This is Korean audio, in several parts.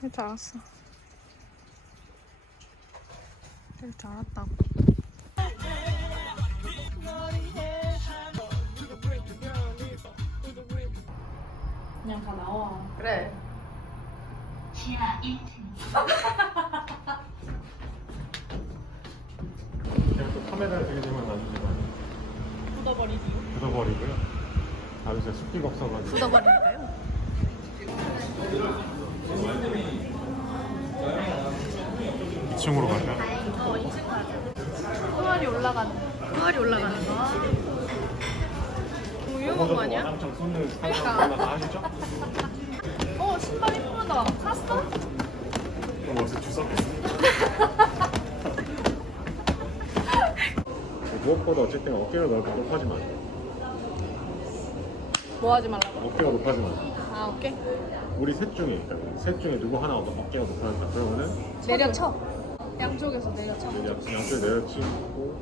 할줄 알았어. 할줄 알았다고. 그냥 다 나와. 그래. 제가 또 카메라를 되게 좀 놔주지만 묻어버리기요. 굳어버리고요. 아 요새 습기가 없어가지고 묻어버릴까요? 2층으로 갈까요? 어, 2층 가자. 항아리 올라가는. 항아리 올라가는 거. 뭐 위험한 거 아니야? 그러니까. 어, 신발 이쁘다. 샀어? 그럼 어디서 주웠겠어? 무엇보다 어쨌든 어깨가 넓고 높아지면 안 돼. 뭐 하지 말라고? 어깨가 높아지면 안 돼. 아, 오케이. 우리 셋 중에 있다고. 셋 중에 누구 하나 어깨가 높아진다. 그러면은 내려쳐. 양쪽에서 내려쳐. 이제 양- 양쪽에 내려치고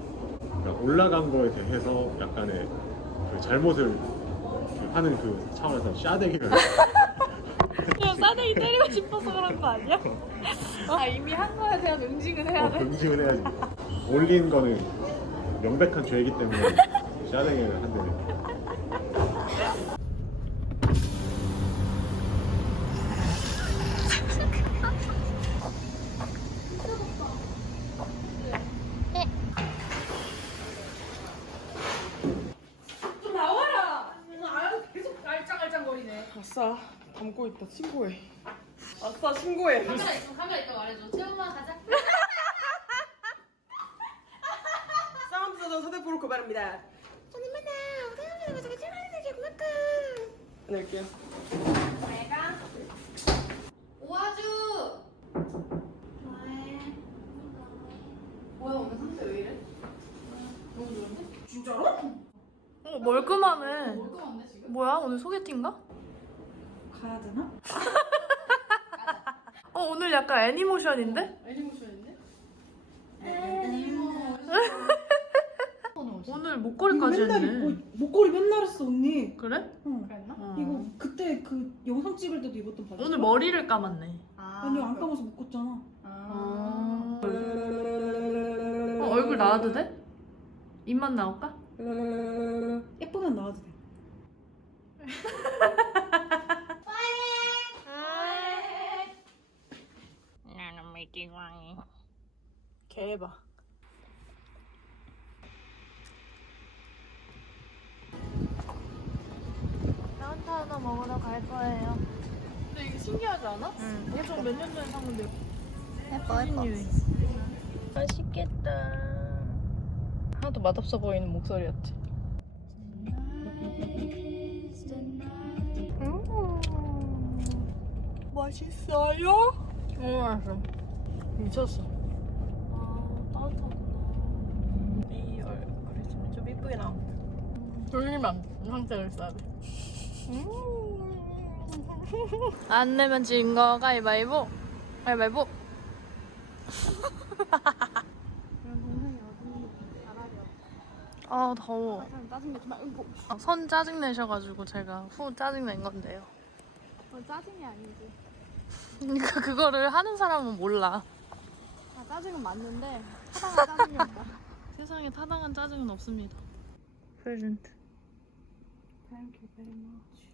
그러니까 올라간 거에 대해서 약간의 그 잘못을 그 하는 그 차원에서 샤대기를 그냥 싸대기 때리고 싶어서 그런 거 아니야? 아, 이미 한 거에 대한 응징을 해야 어, 돼? 응징을 해야지. 올린 거는 명백한 죄이기 때문에 샤댕이를 한대네. 아싸 담고 있다 신고해. 아싸 신고해. 카메라 있으면 카메라 있다고 말해줘. 채엄마 가자. 사운드 사전 서대포로 고발합니다. 안녕할게요. 내가 오아주. 뭐야 오늘 상태 왜 이래? 너무 좋은데? 진짜로? 어, 멀끔하네. 같네 지금? 뭐야, 오늘 소개팅가? 가야 되나? 어, 오늘 약간 애니모션인데? 애니모션인데? 애니모. 오늘 목걸이까지 맨날 했네. 입고 목걸이 맨날 했어 언니. 그래? 어. 그랬나? 어. 이거 그때 그 영상 찍을 때도 입었던 바지. 오늘 머리를 감았네. 아, 아니 안 감아서 묶었잖아. 아. 어, 얼굴 나와도 돼? 입만 나올까? 예쁘면 나와도 돼. 나는 미팅 왕이. 개봐. 하나 먹으러 갈 거예요. 근데 이게 신기하지 않아? 응. 이게 좀몇년 전에 샀는데. 예뻐 예뻐. 맛있겠다. 하나도 맛없어 보이는 목소리였지. 음. 맛있어요? 너무 맛있어. 미쳤어. 아, 따뜻하구나. 이 얼굴이 좀, 좀 이쁘게 나온다. 돌리면 안 돼. 이 상태로 있어야 돼. 안 내면 진 거 가위바위보. 가위바위보. 아 더워. 짜증내지 말고. 아, 선 짜증 내셔가지고 제가 후 짜증 낸 건데요. 어, 짜증이 아니지. 그러니까 그거를 하는 사람은 몰라. 아 짜증은 맞는데 하다가 짜증이 온다. 세상에 타당한 짜증은 없습니다. 프레젠트. Thank you very much.